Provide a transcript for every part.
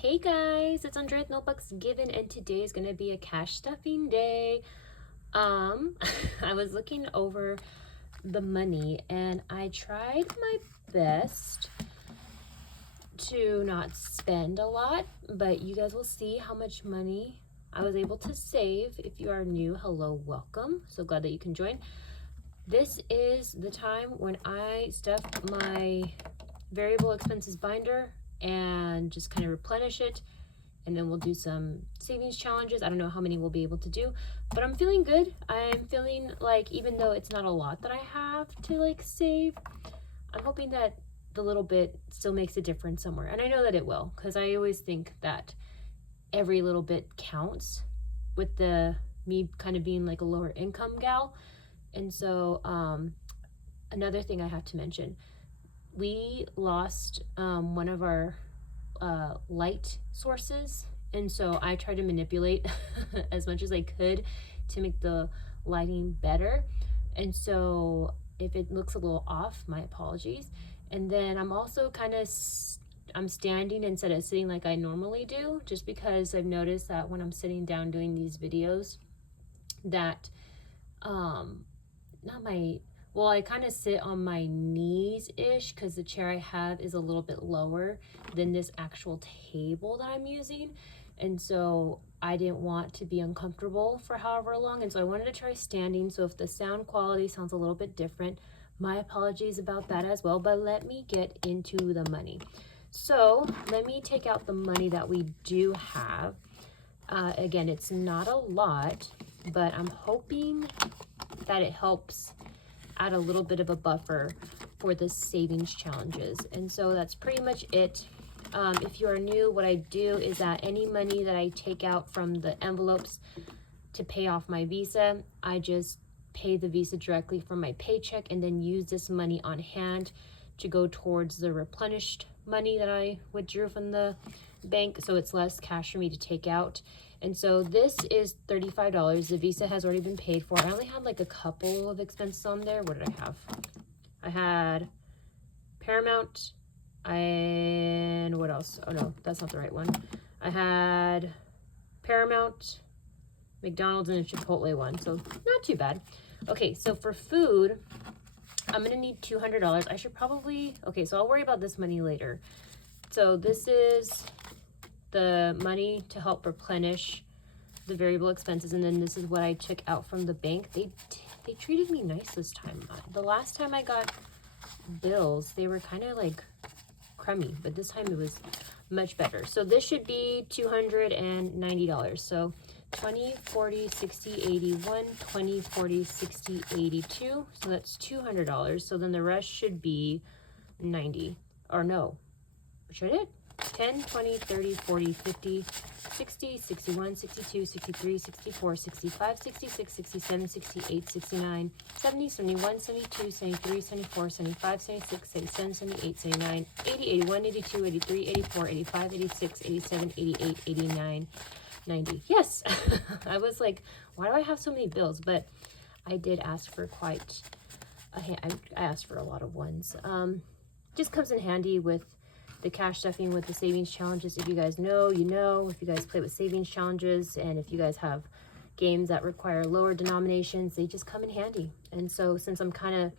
Hey guys, it's Andrea with Notebooks Given, and today is gonna be a cash stuffing day. I was looking over the money and I tried my best to not spend a lot, but you guys will see how much money I was able to save. If you are new, hello, welcome. So glad that you can join. This is the time when I stuff my variable expenses binder and just kind of replenish it, and then we'll do some savings challenges. I don't know how many we'll be able to do, but I'm feeling good. I'm feeling like, even though it's not a lot that I have to like save, I'm hoping that the little bit still makes a difference somewhere, and I know that it will, because I always think that every little bit counts with me kind of being like a lower income gal. And so another thing I have to mention, we lost one of our light sources, and so I tried to manipulate as much as I could to make the lighting better. And so if it looks a little off, my apologies. And then I'm also kind of I'm standing instead of sitting like I normally do, just because I've noticed that when I'm sitting down doing these videos that I kind of sit on my knees-ish, because the chair I have is a little bit lower than this actual table that I'm using. And so I didn't want to be uncomfortable for however long. And so I wanted to try standing. So if the sound quality sounds a little bit different, my apologies about that as well. But let me get into the money. So let me take out the money that we do have. Again, it's not a lot, but I'm hoping that it helps add a little bit of a buffer for the savings challenges. And so that's pretty much it. If you are new, what I do is that any money that I take out from the envelopes to pay off my Visa, I just pay the Visa directly from my paycheck, and then use this money on hand to go towards the replenished money that I withdrew from the bank, so it's less cash for me to take out. And so this is $35. The Visa has already been paid for. I only had like a couple of expenses on there. What did I have? I had Paramount, and what else? Oh no, that's not the right one. I had Paramount, McDonald's, and a Chipotle one, so not too bad. Okay, so for food, I'm gonna need $200. I should probably, okay, so I'll worry about this money later. So this is the money to help replenish the variable expenses, and then this is what I took out from the bank. They treated me nice this time. The last time I got bills, they were kind of like crummy, but this time it was much better. So this should be $290. So 20, 40, 60, 81, 20, 40, 60, 82. So that's $200. So then the rest should be 90, or no, should it? 10, 20, 30, 40, 50, 60, 61, 62, 63, 64, 65, 66, 67, 68, 69, 70, 71, 72, 73, 74, 75, 76, 77, 78, 79, 80, 81, 82, 83, 84, 85, 86, 87, 88, 89, 90. Yes! I was like, why do I have so many bills? But I did ask for quite I asked for a lot of ones. Just comes in handy with the cash stuffing, with the savings challenges. If you guys know, you know. If you guys play with savings challenges, and if you guys have games that require lower denominations, they just come in handy. And so since I kind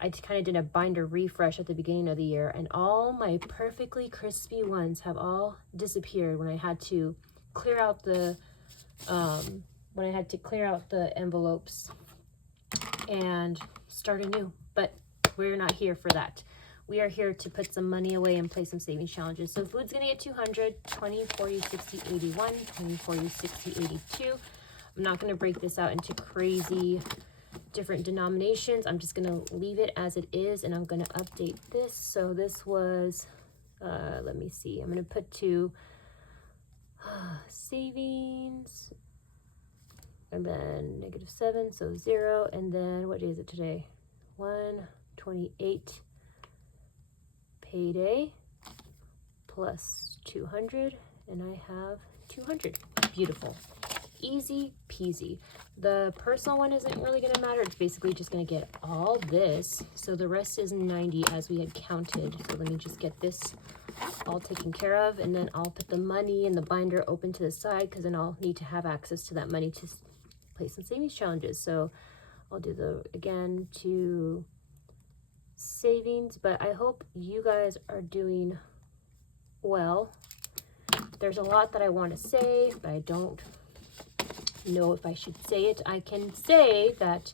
of did a binder refresh at the beginning of the year, and all my perfectly crispy ones have all disappeared when I had to clear out the envelopes and start anew. But we're not here for that. We are here to put some money away and play some savings challenges. So food's gonna get 200, 20, 40, 60, 81, 20, 40, 60, 82. I'm not gonna break this out into crazy different denominations. I'm just gonna leave it as it is, and I'm gonna update this. So this was, let me see, I'm gonna put to savings, and then -7, so 0, and then what day is it today? 1/28. Payday plus 200, and I have 200. Beautiful. Easy peasy. The personal one isn't really going to matter. It's basically just going to get all this. So the rest is 90 as we had counted. So let me just get this all taken care of, and then I'll put the money and the binder open to the side because then I'll need to have access to that money to play some savings challenges. So I'll do the, again, to savings, but I hope you guys are doing well. There's a lot that I want to say, but I don't know if I should say it. I can say that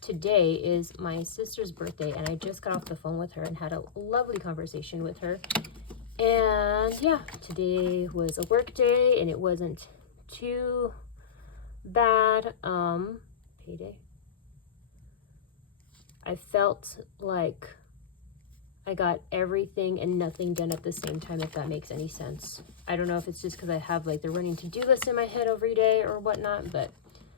today is my sister's birthday, and I just got off the phone with her and had a lovely conversation with her. And yeah, today was a work day, and it wasn't too bad. Payday. I felt like I got everything and nothing done at the same time, if that makes any sense. I don't know if it's just because I have like the running to-do list in my head every day or whatnot, but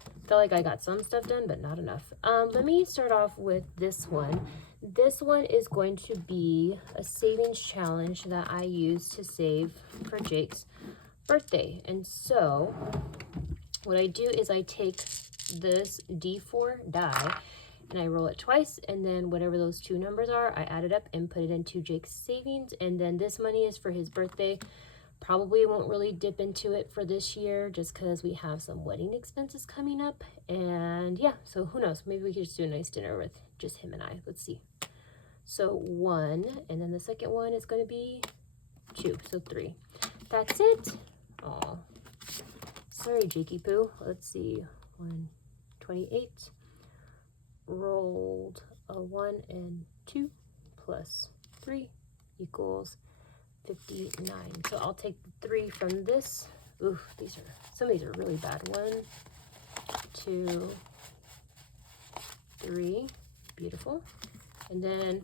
I felt like I got some stuff done, but not enough. Let me start off with this one. This one is going to be a savings challenge that I use to save for Jake's birthday. And so what I do is I take this D4 die and I roll it twice, and then whatever those two numbers are, I add it up and put it into Jake's savings. And then this money is for his birthday. Probably won't really dip into it for this year just because we have some wedding expenses coming up. And yeah, so who knows? Maybe we could just do a nice dinner with just him and I. Let's see. So 1, and then the second one is going to be 2, so 3. That's it. Oh, sorry, Jakey Poo. Let's see. 128. Rolled a 1 and 2 plus 3 equals 59. So I'll take the 3 from this. Ooh, some of these are really bad. 1, 2, 3. Beautiful. And then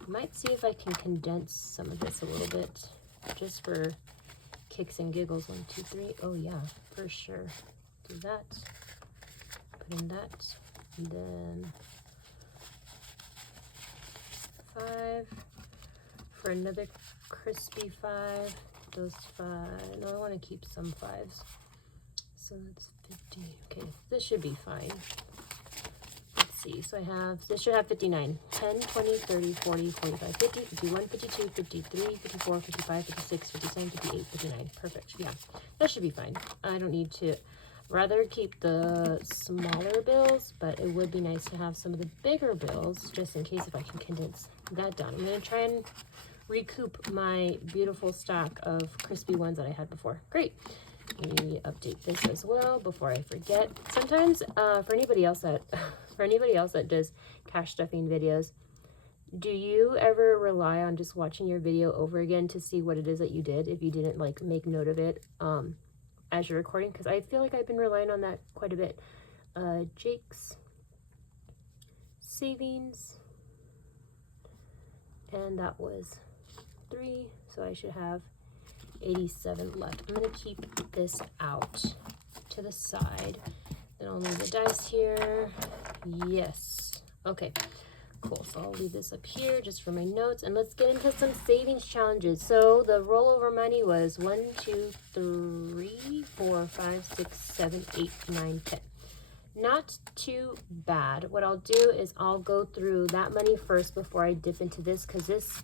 I might see if I can condense some of this a little bit just for kicks and giggles. 1, 2, 3. Oh yeah, for sure. Do that. Put in that. And then 5 for another crispy 5. Those 5. No, I want to keep some 5s. So that's 50. Okay, this should be fine. Let's see. So I have, this should have 59. 10, 20, 30, 40, 45, 50, 51, 52, 53, 54, 55, 56, 57, 58, 59. Perfect. Yeah, that should be fine. I don't need to. Rather keep the smaller bills, but it would be nice to have some of the bigger bills just in case if I can condense that down. I'm going to try and recoup my beautiful stock of crispy ones that I had before. Great. Let me update this as well before I forget. Sometimes for anybody else that does cash stuffing videos, do you ever rely on just watching your video over again to see what it is that you did if you didn't like make note of it as you're recording? Because I feel like I've been relying on that quite a bit. Jake's savings, and that was 3, so I should have 87 left. I'm going to keep this out to the side. Then I'll leave the dice here. Yes. Okay, cool. So I'll leave this up here just for my notes, and let's get into some savings challenges. So the rollover money was 1, 2, 3, 4, 5, 6, 7, 8, 9, 10. Not too bad. What I'll do is I'll go through that money first before I dip into this, because this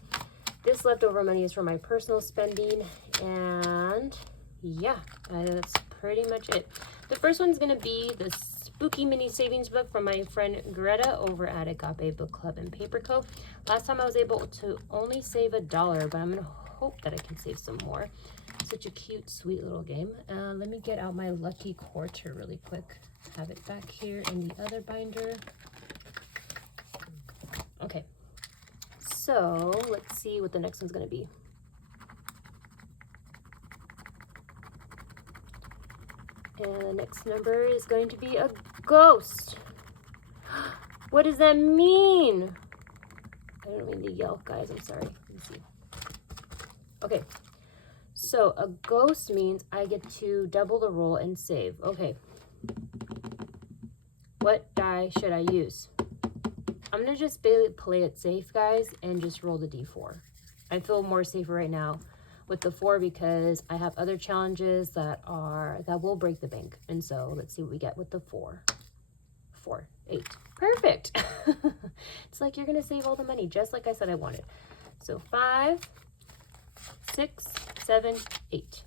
leftover money is for my personal spending. And yeah, that's pretty much it. The first one's going to be the spooky mini savings book from my friend Greta over at Agape Book Club and Paper Co. Last time I was able to only save $1, but I'm going to hope that I can save some more. Such a cute, sweet little game. Let me get out my Lucky Quarter really quick. Have it back here in the other binder. Okay, so let's see what the next one's going to be. And the next number is going to be a ghost. What does that mean? I don't mean to yell, guys. I'm sorry. Let me see. Okay. So a ghost means I get to double the roll and save. Okay. What die should I use? I'm going to just play it safe, guys, and just roll the D4. I feel more safer right now with the 4 because I have other challenges that will break the bank. And so let's see what we get with the 4. 4, 8. Perfect. It's like you're going to save all the money, just like I said I wanted. So 5, 6, 7, 8.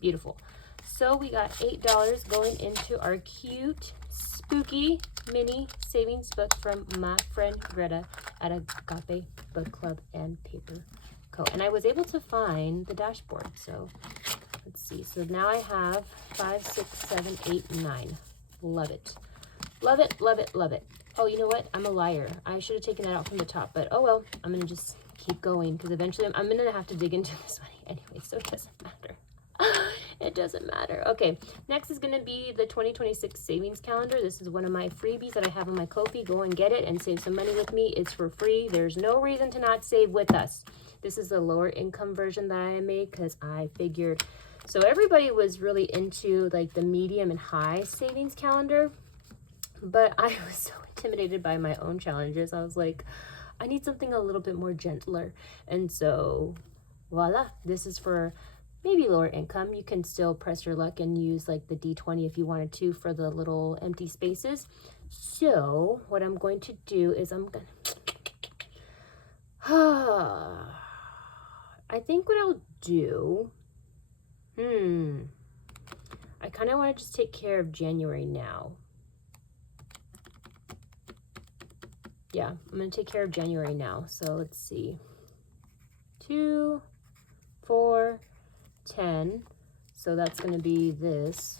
Beautiful. So we got $8 going into our cute, spooky mini savings book from my friend Greta at Agape Book Club and Paper Co. And I was able to find the dashboard. So let's see. So now I have 5, 6, 7, 8, 9. Love it. Love it, love it, love it. Oh, you know what? I'm a liar. I should have taken that out from the top, but oh well. I'm going to just keep going because eventually I'm going to have to dig into this money anyway, so it doesn't matter. It doesn't matter. Okay, next is going to be the 2026 savings calendar. This is one of my freebies that I have on my Ko-fi. Go and get it and save some money with me. It's for free. There's no reason to not save with us. This is the lower income version that I made because I figured, so everybody was really into like the medium and high savings calendar, but I was so intimidated by my own challenges. I was like, I need something a little bit more gentler. And so voila, this is for maybe lower income. You can still press your luck and use like the D20 if you wanted to for the little empty spaces. So what I'm going to do is I'm gonna I think what I'll do, I kind of want to just take care of January now. Yeah, I'm going to take care of January now. So let's see. 2, 4, 10. So that's going to be this.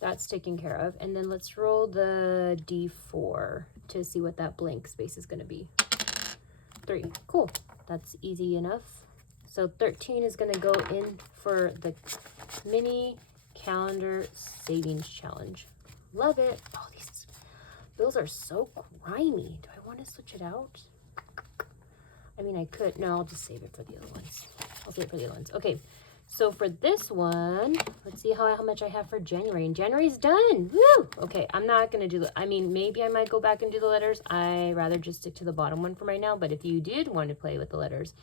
That's taken care of. And then let's roll the D4 to see what that blank space is going to be. 3. Cool. That's easy enough. So 13 is going to go in for the mini calendar savings challenge. Love it. Oh, these bills are so grimy. Do I want to switch it out? I mean, I could. No, I'll just save it for the other ones. I'll save it for the other ones. Okay, so for this one, let's see how much I have for January. And January's done. Woo! Okay, I'm not going to do the, I mean, maybe I might go back and do the letters. I rather just stick to the bottom one for right now. But if you did want to play with the letters,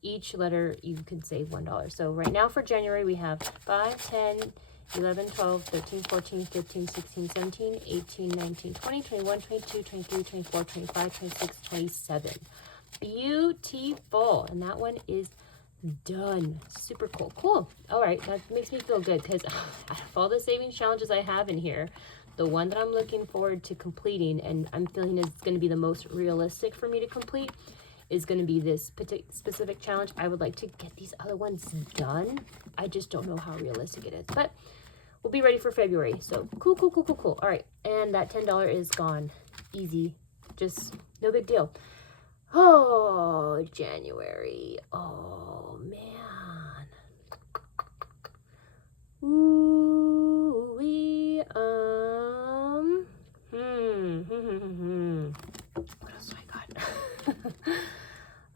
each letter you could save $1. So right now for January, we have 5, 10, 11, 12, 13, 14, 15, 16, 17, 18, 19, 20, 21, 22, 23, 24, 25, 26, 27. Beautiful. And that one is done. Super cool. Cool. All right. That makes me feel good because out of all the savings challenges I have in here, the one that I'm looking forward to completing and I'm feeling is going to be the most realistic for me to complete is going to be this specific challenge. I would like to get these other ones done. I just don't know how realistic it is, but we'll be ready for February. So cool, cool, cool, cool, cool. All right. And that $10 is gone. Easy. Just no big deal. Oh, January. Oh, man. Ooh, what else do I got?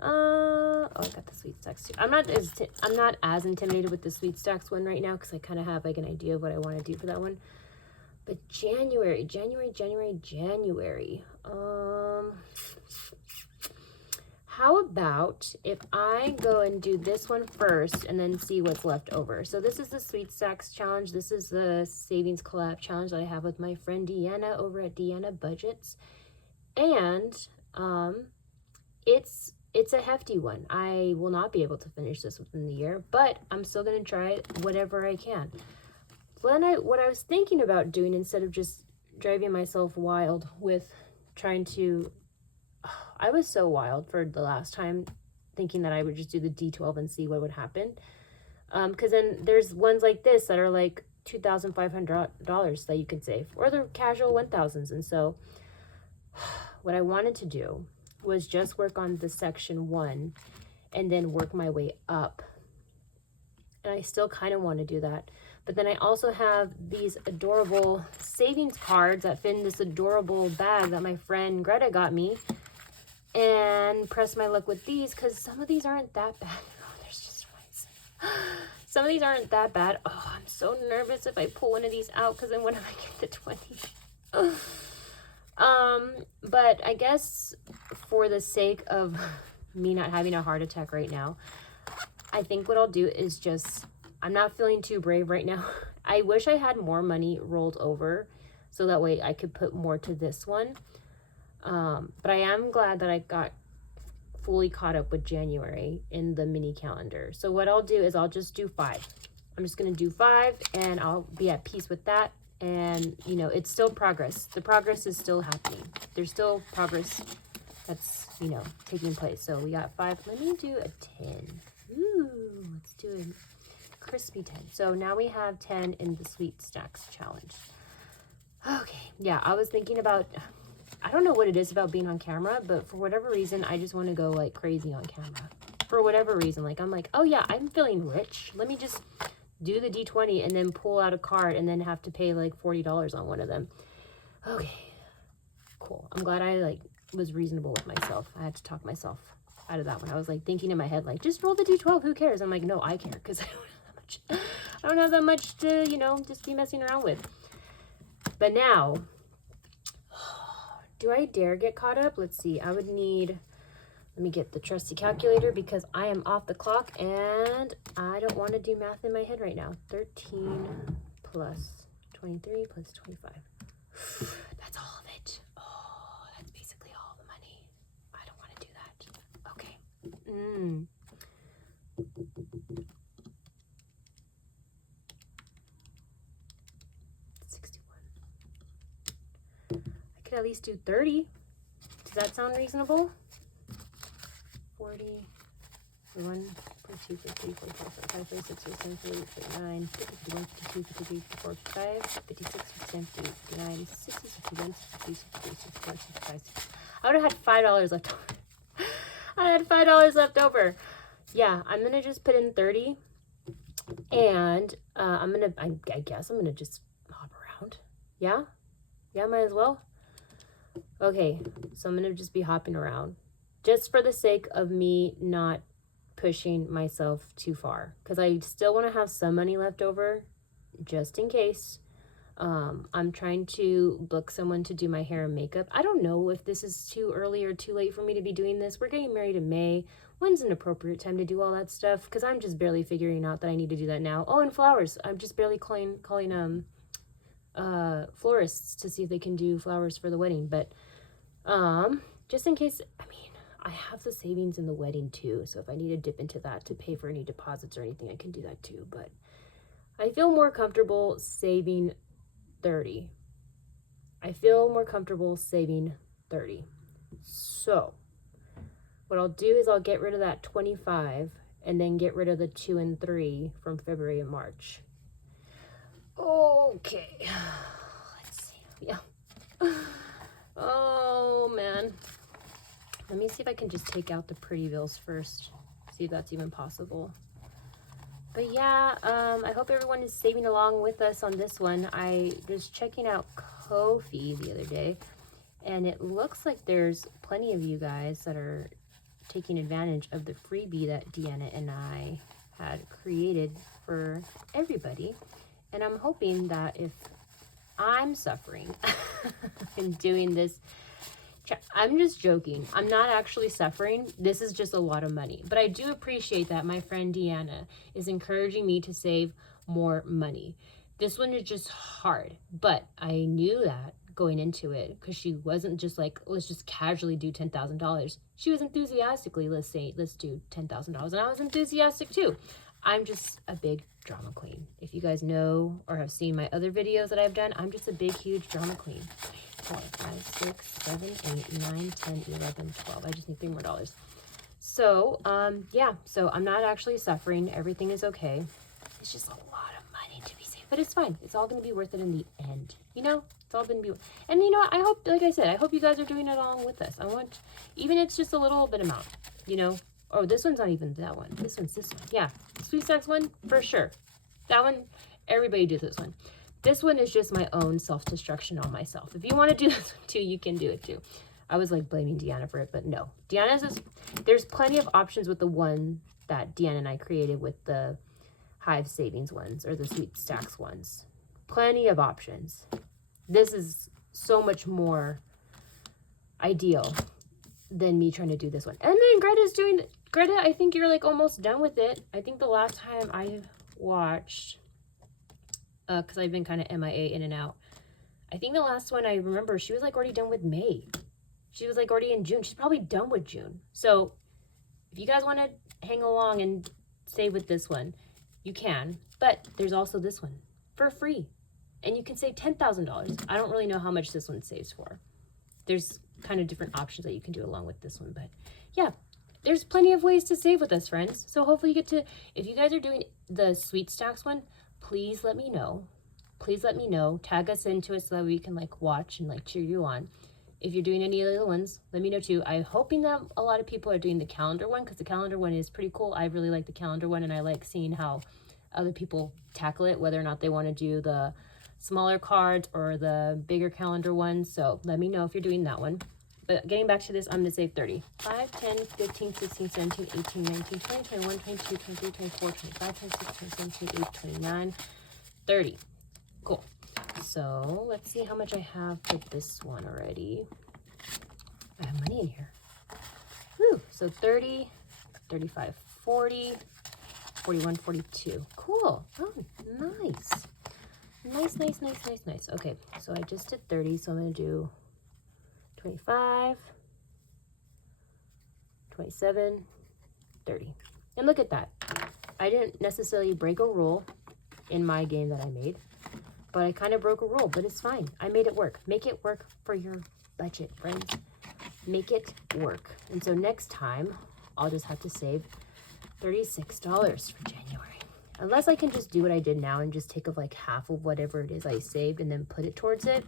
Oh, I got the sweet stacks too. I'm not as intimidated with the sweet stacks one right now because I kind of have like an idea of what I want to do for that one. But January. How about if I go and do this one first and then see what's left over? So this is the Sweet Stacks Challenge. This is the Savings Collab Challenge that I have with my friend Deanna over at Deanna Budgets. And it's a hefty one. I will not be able to finish this within the year, but I'm still going to try whatever I can. What I was thinking about doing instead of just driving myself wild with trying to... I was so wild for the last time thinking that I would just do the D12 and see what would happen. Because then there's ones like this that are like $2,500 that you can save, or the casual 1,000s. And so what I wanted to do was just work on the section 1 and then work my way up. And I still kind of want to do that. But then I also have these adorable savings cards that fit in this adorable bag that my friend Greta got me. And press my luck with these because some of these aren't that bad. Oh, there's just twice. Some of these aren't that bad. Oh, I'm so nervous if I pull one of these out because then what if I get the 20? But I guess for the sake of me not having a heart attack right now, I think what I'll do is just, I'm not feeling too brave right now. I wish I had more money rolled over so that way I could put more to this one. But I am glad that I got fully caught up with January in the mini calendar. So what I'll do is I'll just do 5. I'm just going to do 5 and I'll be at peace with that. And, you know, it's still progress. The progress is still happening. There's still progress that's, you know, taking place. So we got 5. Let me do a 10. Ooh, let's do a crispy 10. So now we have 10 in the sweet stacks challenge. Okay, yeah, I was thinking about, I don't know what it is about being on camera, but for whatever reason, I just want to go like crazy on camera. For whatever reason, like I'm like, oh yeah, I'm feeling rich. Let me just do the D20 and then pull out a card and then have to pay like $40 on one of them. Okay, cool. I'm glad I like was reasonable with myself. I had to talk myself out of that one. I was like thinking in my head, like, just roll the D12, who cares? I'm like, no, I care, because I don't have that much to, you know, just be messing around with. But now, do I dare get caught up? Let's see. I would need, let me get the trusty calculator because I am off the clock and I don't want to do math in my head right now. 13 plus 23 plus 25. That's all of it. Oh, that's basically all the money. I don't want to do that. Okay. 61. I could at least do 30. Does that sound reasonable? 40, 41, 42, 43, 44, 45, 46, 47, 48, 49, 50, 51, 52, 53, 54, 55, 56, 57, 58, 59, 60, 61, 62, 63, 64, 65, 66. I would have had $5 left over. I had $5 left over. Yeah, I'm going to just put in 30. And I guess I'm going to just hop around. Yeah? Yeah, might as well. Okay, so I'm going to just be hopping around. Just for the sake of me not pushing myself too far. Because I still want to have some money left over, just in case. I'm trying to book someone to do my hair and makeup. I don't know if this is too early or too late for me to be doing this. We're getting married in May. When's an appropriate time to do all that stuff? Because I'm just barely figuring out that I need to do that now. Oh, and flowers. I'm just barely calling florists to see if they can do flowers for the wedding. But just in case, I mean, I have the savings in the wedding too. So if I need to dip into that to pay for any deposits or anything, I can do that too. But I feel more comfortable saving 30. I feel more comfortable saving 30. So what I'll do is I'll get rid of that 25 and then get rid of the 2 and 3 from February and March. Okay. Let's see. Yeah. Oh, man. Let me see if I can just take out the pretty bills first. See if that's even possible. But yeah, I hope everyone is saving along with us on this one. I was checking out Ko-fi the other day, and it looks like there's plenty of you guys that are taking advantage of the freebie that Deanna and I had created for everybody. And I'm hoping that if I'm suffering in doing this, I'm just joking. I'm not actually suffering. This is just a lot of money. But I do appreciate that my friend Deanna is encouraging me to save more money. This one is just hard. But I knew that going into it because she wasn't just like, let's just casually do $10,000. She was enthusiastically, let's do $10,000. And I was enthusiastic too. I'm just a big drama queen. If you guys know or have seen my other videos that I've done, I'm just a big, huge drama queen. 4, 5, 6, 7, 8, 9, 10, 11, 12. I just need $3 more. So, yeah. So I'm not actually suffering. Everything is okay. It's just a lot of money to be saved. But it's fine. It's all going to be worth it in the end. You know? It's all going to be... And you know what? I hope, like I said, I hope you guys are doing it along with us. I want... Even it's just a little bit amount. You know? Oh, this one's not even that one. This one's this one. Yeah. Sweet Stacks one, for sure. That one, everybody does this one. This one is just my own self-destruction on myself. If you want to do this one too, you can do it too. I was like blaming Deanna for it, but no. There's plenty of options with the one that Deanna and I created with the Hive Savings ones or the Sweet Stacks ones. Plenty of options. This is so much more ideal than me trying to do this one. And then Greta, I think you're like almost done with it. I think the last time I watched, because I've been kind of MIA in and out. I think the last one I remember, she was like already done with May. She was like already in June. She's probably done with June. So If you guys want to hang along and save with this one, you can. But there's also this one for free. And you can save $10,000. I don't really know how much this one saves for. There's kind of different options that you can do along with this one. But yeah, there's plenty of ways to save with us, friends. So hopefully you get to, if you guys are doing the Sweet Stacks one, please let me know. Please let me know. Tag us into it so that we can like watch and like cheer you on. If you're doing any other ones, let me know too. I'm hoping that a lot of people are doing the calendar one, because the calendar one is pretty cool. I really like the calendar one, and I like seeing how other people tackle it, whether or not they want to do the smaller cards or the bigger calendar one. So let me know if you're doing that one. But getting back to this, I'm going to save 30. 5, 10, 15, 16, 17, 18, 19, 20, 21, 22, 23, 24, 25, 26, 27, 28, 29, 30. Cool. So let's see how much I have for this one already. I have money in here. Woo. So 30, 35, 40, 41, 42. Cool. Oh, nice. Nice. Okay, so I just did 30, so I'm going to do 25, 27, 30. And look at that. I didn't necessarily break a rule in my game that I made, but I kind of broke a rule, but it's fine. I made it work. Make it work for your budget, friends. Make it work. And so next time, I'll just have to save $36 for January. Unless I can just do what I did now and just take of like half of whatever it is I saved and then put it towards it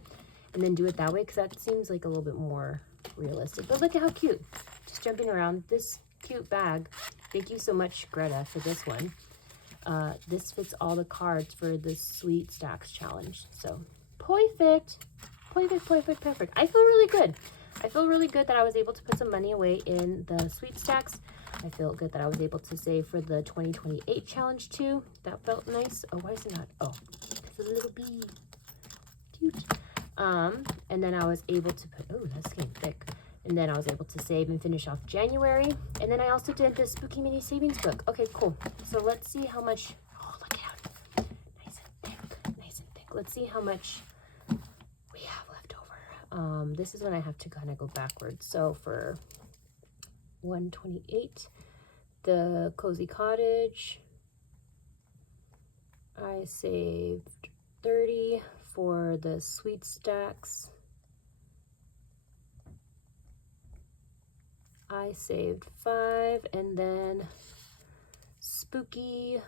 and then do it that way, because that seems like a little bit more realistic. But look at how cute. Just jumping around this cute bag. Thank you so much, Greta, for this one. This fits all the cards for the Sweet Stacks challenge. So perfect. I feel really good. I feel really good that I was able to put some money away in the Sweet Stacks. I feel good that I was able to save for the 2028 challenge too. That felt nice. Oh, why is it not? Oh, it's a little bee. Cute. And then I was able to put, oh, that's getting thick. And then I was able to save and finish off January. And then I also did the Spooky Mini Savings Book. Okay, cool. So let's see how much, oh, look out. Nice and thick. Let's see how much we have left over. This is when I have to kind of go backwards. So for 128, the Cozy Cottage, I saved 30. For the Sweet Stacks, I saved 5. And then Spooky,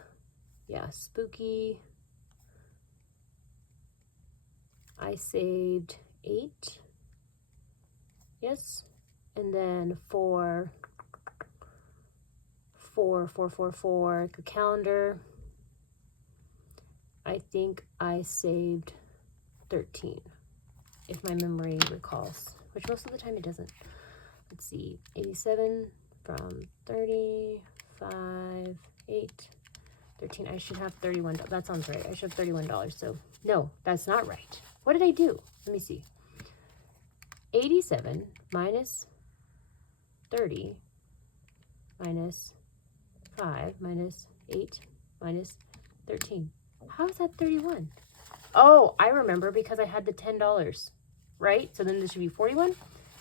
I saved 8. Yes. And then for 4, the calendar, I think I saved 13, if my memory recalls, which most of the time it doesn't. Let's see, 87 from 35, 8, 13. I should have $31. That sounds right. I should have $31. So no, that's not right. What did I do? Let me see. 87 minus 30 minus 5 minus 8 minus 13. How is that 31? Oh, I remember, because I had the $10, right? So then this should be 41,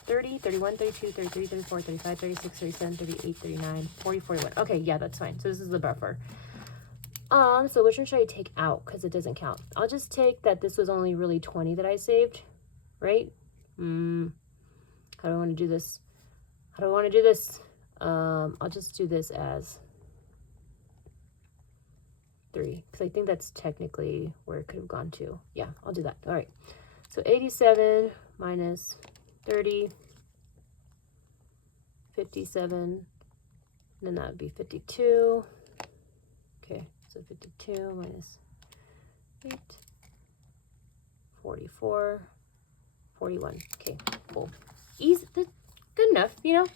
30, 31, 32, 33, 34, 35, 36, 37, 38, 39, 40, 41. Okay, yeah, that's fine. So this is the buffer. So which one should I take out? Because it doesn't count. I'll just take that this was only really 20 that I saved, right? How do I want to do this? I'll just do this as 3, because I think that's technically where it could have gone to. Yeah, I'll do that. All right. So 87 minus 30, 57, then that would be 52. Okay, so 52 minus 8, 44, 41. Okay, cool. Easy, good enough, you know.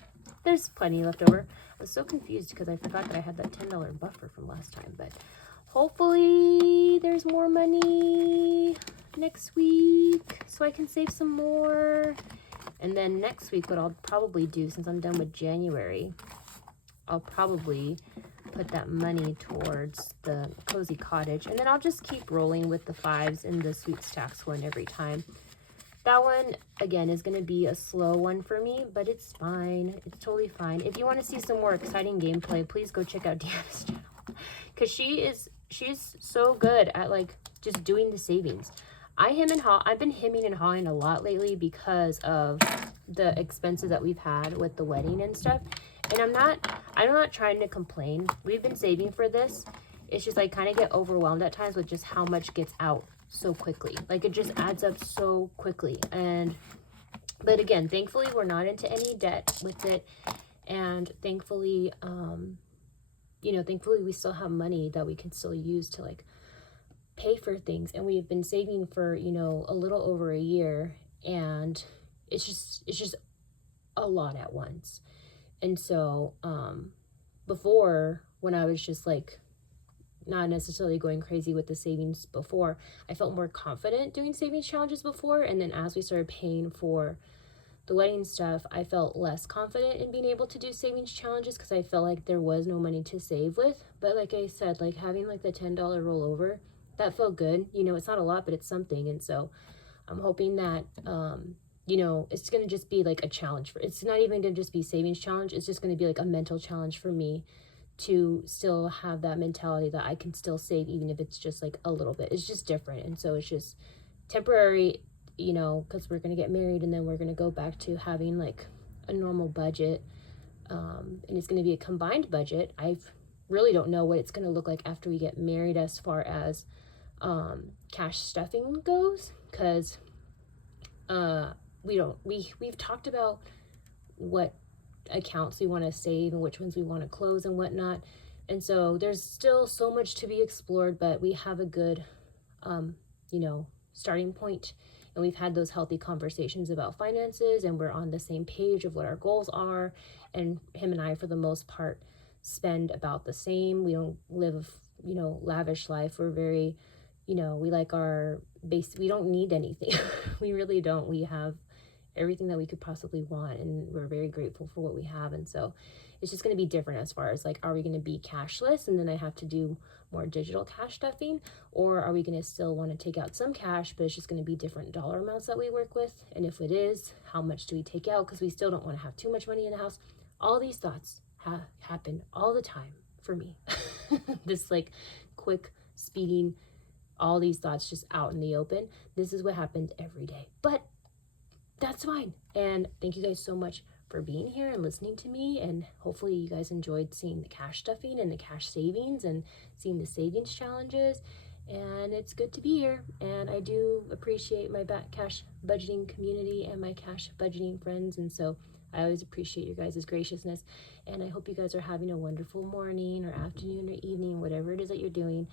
There's plenty left over. I was so confused because I forgot that I had that $10 buffer from last time, but hopefully there's more money next week so I can save some more. And then next week, what I'll probably do, since I'm done with January, I'll probably put that money towards the Cozy Cottage. And then I'll just keep rolling with the 5s and the Sweet Stacks one every time. that one, again, is going to be a slow one for me, but it's fine. It's totally fine. If you want to see some more exciting gameplay, please go check out Deanna's channel. Because she's so good at, like, just doing the savings. I've been hemming and hawing a lot lately because of the expenses that we've had with the wedding and stuff. And I'm not trying to complain. We've been saving for this. It's just I kind of get overwhelmed at times with just how much gets out so quickly. Like, it just adds up so quickly. But again, thankfully we're not into any debt with it. And thankfully, thankfully we still have money that we can still use to, like, pay for things. And we've been saving for, a little over a year, and it's just a lot at once. And so before, when I was just, like, not necessarily going crazy with the savings before, I felt more confident doing savings challenges before. And then as we started paying for the wedding stuff, I felt less confident in being able to do savings challenges because I felt like there was no money to save with. But like I said, like, having, like, the $10 rollover, that felt good. It's not a lot, but it's something. And so I'm hoping that it's going to just be like a challenge it's not even going to just be savings challenge. It's just going to be like a mental challenge for me to still have that mentality that I can still save, even if it's just like a little bit. It's just different. And so it's just temporary, because we're going to get married and then we're going to go back to having, like, a normal budget. And it's going to be a combined budget. I really don't know what it's going to look like after we get married as far as cash stuffing goes, because we've talked about what accounts we want to save and which ones we want to close and whatnot. And so there's still so much to be explored, but we have a good starting point, and we've had those healthy conversations about finances, and we're on the same page of what our goals are. And him and I, for the most part, spend about the same. We don't live lavish life. We're very we like our base. We don't need anything. We really don't. We have everything that we could possibly want, and we're very grateful for what we have. And so it's just going to be different as far as, like, are we going to be cashless and then I have to do more digital cash stuffing, or are we going to still want to take out some cash, but it's just going to be different dollar amounts that we work with? And if it is, how much do we take out, because we still don't want to have too much money in the house? All these thoughts happen all the time for me. This, like, quick speeding, all these thoughts just out in the open. This is what happens every day, but that's fine. And thank you guys so much for being here and listening to me. And hopefully you guys enjoyed seeing the cash stuffing and the cash savings and seeing the savings challenges. And it's good to be here. And I do appreciate my cash budgeting community and my cash budgeting friends. And so I always appreciate your guys' graciousness. And I hope you guys are having a wonderful morning or afternoon or evening, whatever it is that you're doing.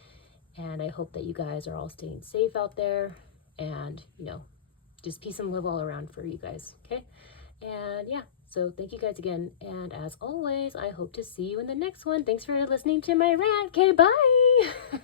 And I hope that you guys are all staying safe out there, and, just peace and love all around for you guys. Okay. And yeah, so thank you guys again. And as always, I hope to see you in the next one. Thanks for listening to my rant. Okay, bye.